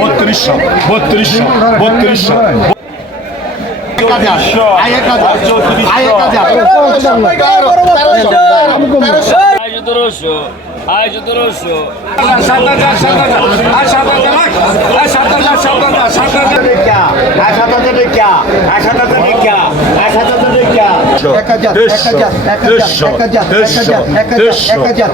বত্রিশশো বত্রিশশো বত্রিশশো আয় চতুরশো আয় চতুরশো এক হাজার এক হাজার এক হাজার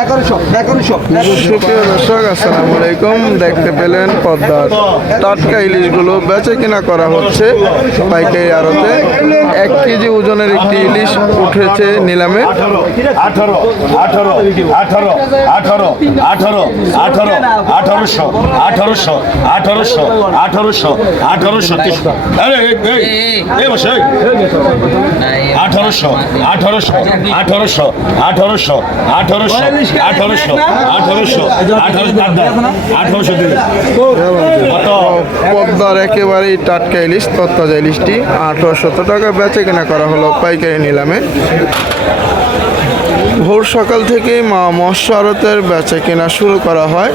এগারোশো এগারোশো সুপ্রিয় দর্শক আসসালামু আলাইকুম দেখতে পেলেন পদ্মার টাটকা ইলিশগুলো বেচে কিনা করা হচ্ছে পাইকারি আড়তে এক কেজি ওজনের একটি ইলিশ উঠেছে নিলামে আঠারো আঠারো আঠারো আঠারো আঠারো আঠারো আঠারোশো আঠারোশো আঠারোশো আঠারোশো আঠারোশো। আঠারোশো আঠারোশো আঠারোশো আঠারোশো আঠারোশো আঠারোশো আঠারোশো আঠারোশো পদ্মার একেবারেই টাটকা ইলিশ তত্তাজা ইলিশটি আঠারোশত টাকা বেচে কিনা করা হলো পাইকারি নিলামে ভোর সকাল থেকেই মা মৎস্য আড়তের বেচা কেনা শুরু করা হয়।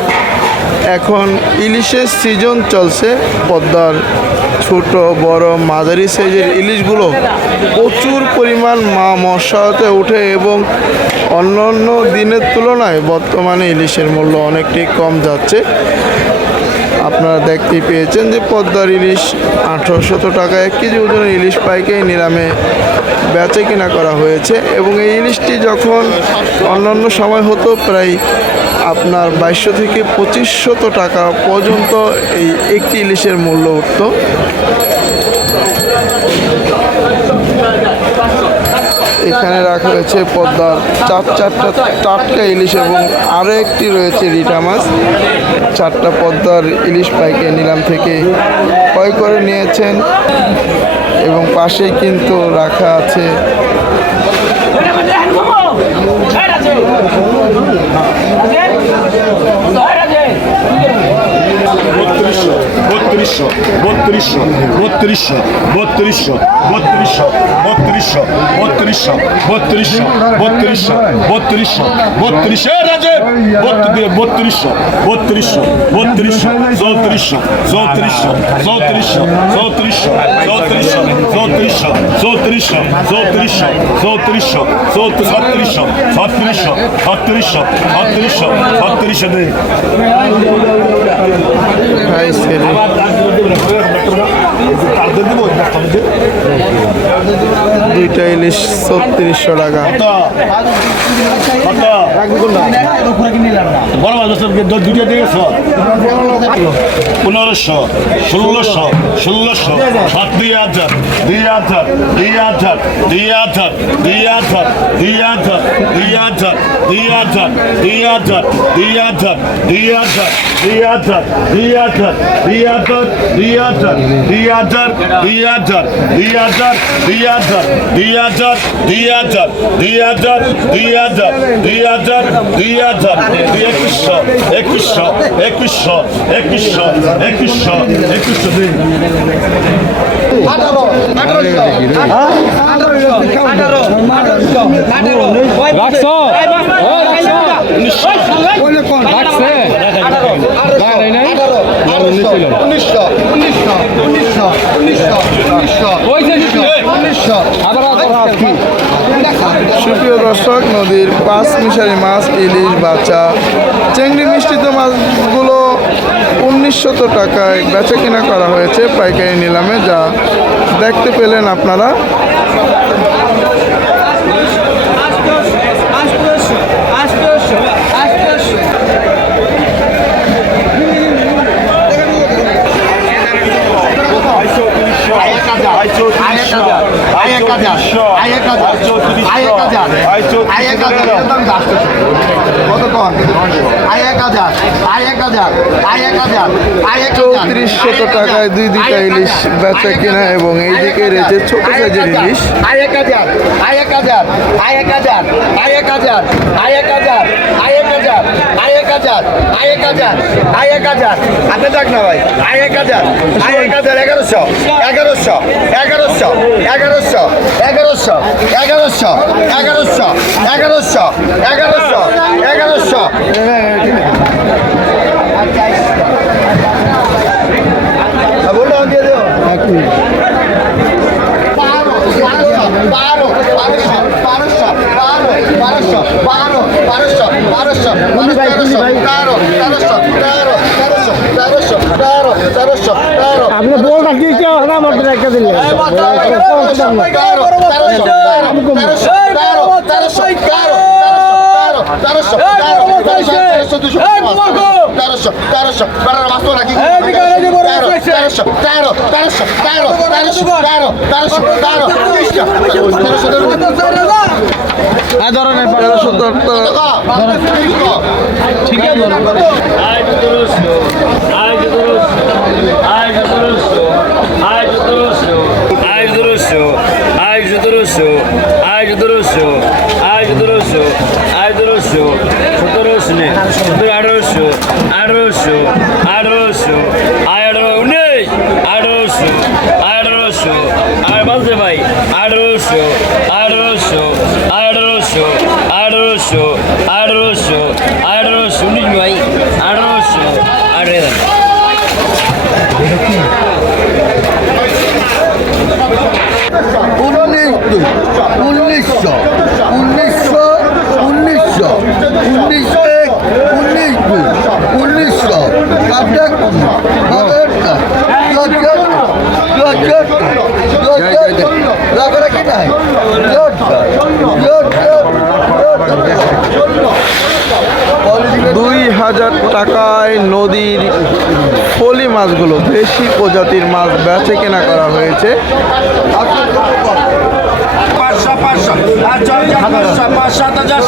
এখন ইলিশের সিজন চলছে। পদ্মার ছোট, বড়, মাঝারি সাইজের ইলিশগুলো প্রচুর পরিমাণ মা আড়তে ওঠে এবং অন্য অন্য দিনের তুলনায় বর্তমানে ইলিশের মূল্য অনেকটাই কম যাচ্ছে। আপনারা দেখতেই পেয়েছেন যে পদ্মার ইলিশ আঠারোশত টাকা এক কেজি ওজনের ইলিশ পাইকারি নিলামে বেচে কিনা করা হয়েছে এবং এই ইলিশটি যখন অন্যান্য সময় হতো প্রায় আপনার বাইশশো থেকে পঁচিশশত টাকা পর্যন্ত এই একটি ইলিশের মূল্য উঠত। এখানে রাখা হয়েছে পদ্মার চার চারটা টাটকা ইলিশ এবং আরও একটি রয়েছে রিটা মাছ। চারটা পদ্মার ইলিশ পাইকে নিলাম থেকে ক্রয় করে নিয়েছেন এবং পাশেই কিন্তু রাখা আছে বত্রিশশো বত্রিশশো বত্রিশশো বত্রিশশো বত্রিশশো বত্রিশশো বত্রিশশো বত্রিশশো বত্রিশশো বত্রিশশো বত্রিশশো রাজে বত্রিশশো বত্রিশশো বত্রিশশো চৌত্রিশশো চৌত্রিশশো চৌত্রিশশো চৌত্রিশশো চৌত্রিশশো চৌত্রিশশো চৌত্রিশশো চৌত্রিশশো চৌত্রিশশো চৌত্রিশ ছত্রিশশো ছত্রিশশো ছত্রিশশো ছত্রিশশো ছত্রিশশো প্রাইস দুইটা ইলিশ ছত্রিশশো টাকা পনেরোশো ষোলোশো ষোলোশো সাত দুই হাজার দুই হাজার দুই হাজার দুই হাজার দুই হাজার দুই হাজার দুই হাজার দুই হাজার দুই হাজার দুই হাজার দুই হাজার দুই হাজার দুই হাজার দুই হাজার দুই হাজার দুই হাজার দুই হাজার দুই হাজার দুই হাজার দুই হাজার দুই হাজার দুই হাজার দুই হাজার দুই হাজার দুই হাজার দুই একুশশো একুশশো একুশশো একুশশো একুশশো একুশশো দিন রাখছো রাখছে নাই নাই সুপ্রিয় দর্শক, নদীর পাঁচ মিশারি মাছ, ইলিশ, বাচ্চা, চেংড়ি মিষ্টিত মাছগুলো উনিশশত টাকায় বেচা কিনা করা হয়েছে, পাইকারি নিলামে, যা দেখতে পেলেন আপনারা। চৌত্রিশশত টাকায় দুই দুইটা ইলিশ বেচা কিনা এবং এইদিকে রয়েছে ছোট সাইজের ইলিশ হাতে দেখ না ভাই আয় এক হাজার আয় এক হাজার এগারোশো এগারোশো এগারোশো এগারোশো এগারোশো এগারোশো এগারোশো এগারোশো এগারোশো এগারোশো আপনি বলটা কি কে হলা? মত রেখে দিলে আমি কম দাম 13 13 13 13 13 13 13 তেরোশো তেরোশো দুশো তেরোশো তেরোশো বেড়ার মাত্র নাকি তেরোশো তেরো তেরোশো তেরো তেরোশো তেরো তেরোশো তেরো তেরোশো তেরোশো আর ধরনের বারোশো ঠিক আছে Ajo Durusu, Ajo Durusu, Ajo Durusu, আজ দুরুশো সতেরোশো নে সতেরো আঠারোশো আঠারোশো আঠারোশো আঠারো উনিশ আঠারোশো আঠারোশো আর বলতে ভাই আঠারোশো আঠারোশো আঠারোশো আঠারোশো আঠারোশো আঠারোশো উনিশ ভাই আঠারোশো আঠারো উনিশশো উনিশশো উনিশশো উনিশ এক উনিশ দুই উনিশশো আপনার রাখা নাই দুই হাজার টাকায় নদীর ফলি মাছগুলো দেশি প্রজাতির মাছ বেচে কেনা করা হয়েছে। পাঁচশো পাঁচশো। সাত হাজার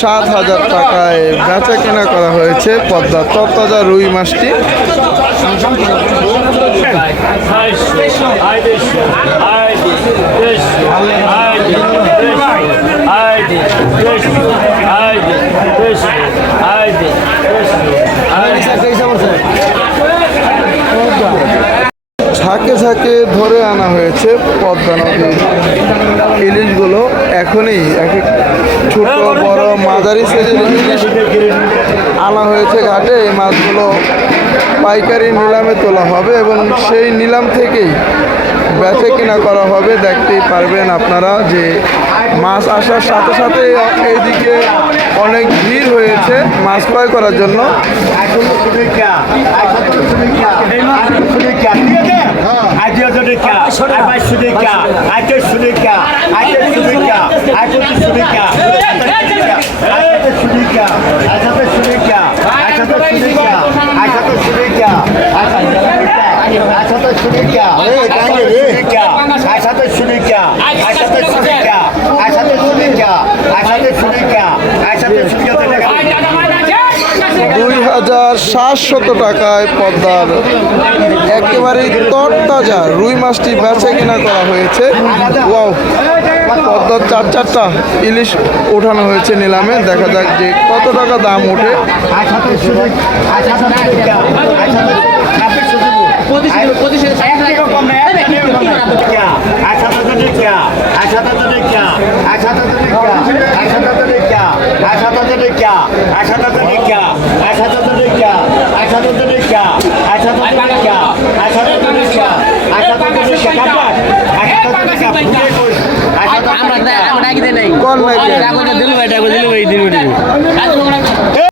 সাত হাজার টাকায় বেচা কেনা করা হয়েছে পদ্মা তত্তাজা রুই মাছটি। ঝাঁকে ঝাঁকে ধরে আনা হয়েছে পদ্মা ইলিশগুলো এখনই ছোট, বড় মাঝারি সাইজের আনা হয়েছে ঘাটে। এই মাছগুলো পাইকারি নিলামে তোলা হবে এবং সেই নিলাম থেকেই বেচে কিনা করা হবে। দেখতেই পারবেন আপনারা যে মাছ আসার সাথে সাথে এইদিকে অনেক ভিড় হয়েছে মাছ ক্রয় করার জন্য। দুই হাজার সাতশত টাকায় পদ্মার একেবারে তরতাজা রুই মাছটি বেচে কিনা করা হয়েছে। ওয়াও। পদ্মার চার চারটা ইলিশ ওঠানো হয়েছে নিলামে দেখা যাক যে কত টাকা দাম ওঠে আমরা টাকা দিল ভাই টাকা দিল ভাই দিন